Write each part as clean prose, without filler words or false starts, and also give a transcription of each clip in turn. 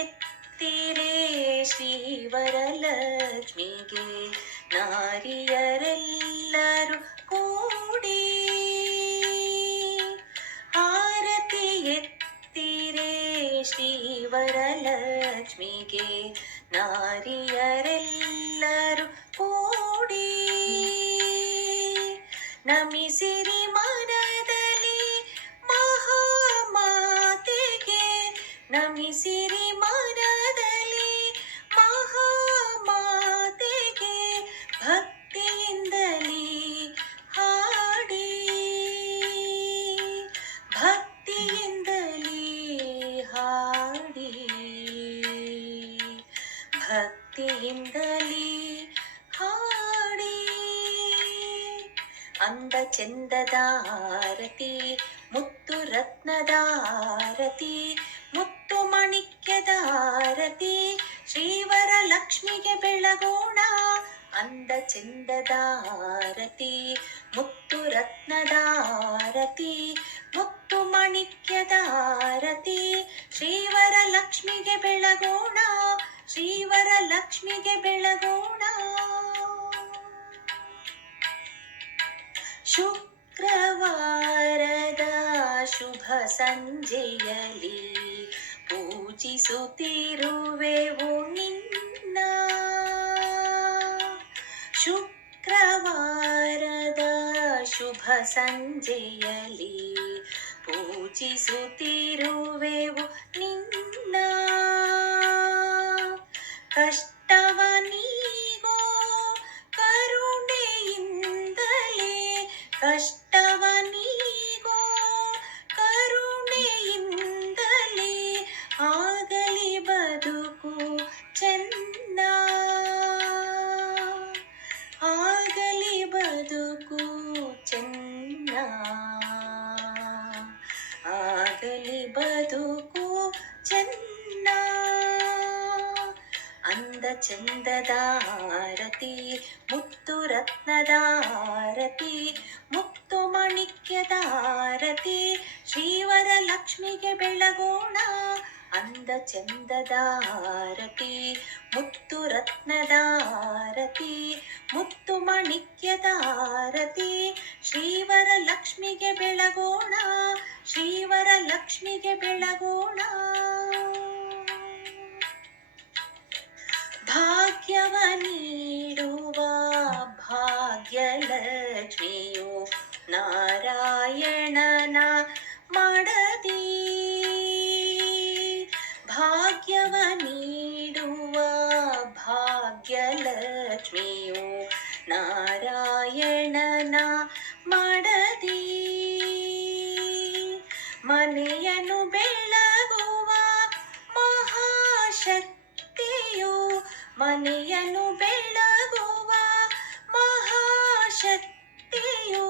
ಎತ್ತಿರೆ ಶ್ರೀವರಲಕ್ಷ್ಮಿಗೆ ನಾರಿಯರೆಲ್ಲರೂ ಕೂಡಿ ಆರತಿ ಎತ್ತಿರೆ ಶ್ರೀವರಲಕ್ಷ್ಮಿಗೆ ನಾರಿಯರೆಲ್ಲರೂ ಕೂಡಿ ನಮಿಸಿರಿ ಮನದಲ್ಲಿ ಮಹಾಮಾತೆಗೆ ನಮಿಸಿರಿ ಮನದಲ್ಲಿ ಮಹಾಮಾತೆಗೆ ಭಕ್ತಿಯಿಂದಲೇ ಹಾಡಿ ಭಕ್ತಿಯಿಂದಲೇ ಹಾಡಿ ಭಕ್ತಿಯಿಂದಲೇ ಹಾಡಿ ಅಂದ ಚಂದದ ಆರತಿ ಮುತ್ತು ರತ್ನದ ಆರತಿ ಮುತ್ತು ಮಾಣಿಕ್ಯದ ಆರತಿ ಶ್ರೀವರಲಕ್ಷ್ಮಿಗೆ ಬೆಳಗೋಣ ಅಂದ ಚಂದದ ಆರತಿ ಮುತ್ತು ರತ್ನದ ಆರತಿ ಮುತ್ತು ಮಾಣಿಕ್ಯದ ಆರತಿ ಶ್ರೀವರಲಕ್ಷ್ಮಿಗೆ ಬೆಳಗೋಣ ಶ್ರೀವರಲಕ್ಷ್ಮಿಗೆ ಬೆಳಗೋಣ. ಶುಕ್ರವಾರದ ಶುಭ ಸಂಜೆಯಲ್ಲಿ ಪೂಜಿಸುತ್ತಿರುವೆವು ನಿನ್ನ ಶುಕ್ರವಾರದ ಶುಭ ಸಂಜೆಯಲ್ಲಿ ಪೂಜಿಸುತ್ತಿರುವೆವು ನಿನ್ನ ಕಷ್ಟವ ನೀಗೋ ಕರುಣೆಯಿಂದಲೇ ಕಷ್ಟವ ನೀಗೋ ಕರುಣೆಯಿಂದಲೇ ಆಗಲಿ ಬದುಕು ಚೆನ್ನ ಆಗಲಿ ಬದುಕು ಚೆನ್ನ ಆಗಲಿ ಬದುಕು ಚೆನ್ನ ಅಂದ ಚಂದದ ಆರತಿ ಮುತ್ತು ರತ್ನದ ಆರತಿ ಮುತ್ತು ಮಾಣಿಕ್ಯದ ಆರತಿ ಶ್ರೀವರಲಕ್ಷ್ಮಿಗೆ ಬೆಳಗೋಣ ಅಂದ ಚಂದದ ಆರತಿ ಮುತ್ತು ರತ್ನದ ಆರತಿ ಮುತ್ತು ಮಾಣಿಕ್ಯದ ಆರತಿ ಶ್ರೀವರಲಕ್ಷ್ಮಿಗೆ ಬೆಳಗೋಣ ಶ್ರೀವರಲಕ್ಷ್ಮಿಗೆ ಬೆಳಗೋಣ. ಭಾಗ್ಯವ ನೀಡುವ ಭಾಗ್ಯಲಕ್ಷ್ಮಿಯು ನಾರಾಯಣನ ಮಡದಿ ಭಾಗ್ಯವ ನೀಡುವ ಭಾಗ್ಯಲಕ್ಷ್ಮಿಯು ನಾರಾಯಣನ ಮಡದಿ ಮನೆಯನ್ನು ಬೆಳಗುವ ಮಹಾಶಕ್ತಿಯು ಮನೆಯನ್ನು ಬೆಳಗುವ ಮಹಾಶಕ್ತಿಯು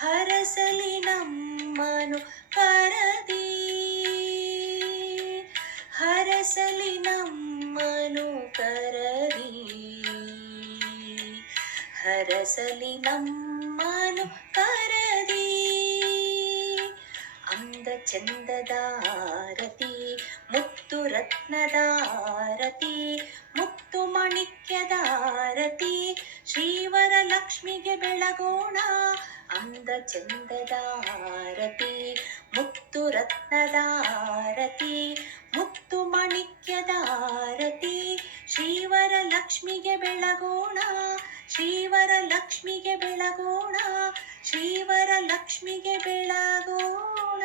ಹರಸಲಿ ನಮ್ಮನು ಕರದಿ ಹರಸಲಿ ನಮ್ಮನು ಕರದಿ ಹರಸಲಿ ನಮ್ಮನು ಕರದಿ ಅಂದ ಚಂದದ ಆರತಿ ಮುತ್ತು ರತ್ನದ ಆರತಿ ಮುತ್ತು ಮಾಣಿಕ್ಯದ ಆರತಿ ಶ್ರೀವರಲಕ್ಷ್ಮಿಗೆ ಬೆಳಗೋಣ ಅಂದ ಚಂದದ ಆರತಿ ಮುತ್ತು ರತ್ನದ ಆರತಿ ಮುತ್ತು ಮಾಣಿಕ್ಯದ ಆರತಿ ಶ್ರೀವರಲಕ್ಷ್ಮಿಗೆ ಬೆಳಗೋಣ ಶ್ರೀವರಲಕ್ಷ್ಮಿಗೆ ಬೆಳಗೋಣ ಶ್ರೀವರಲಕ್ಷ್ಮಿಗೆ ಬೆಳಗೋಣ.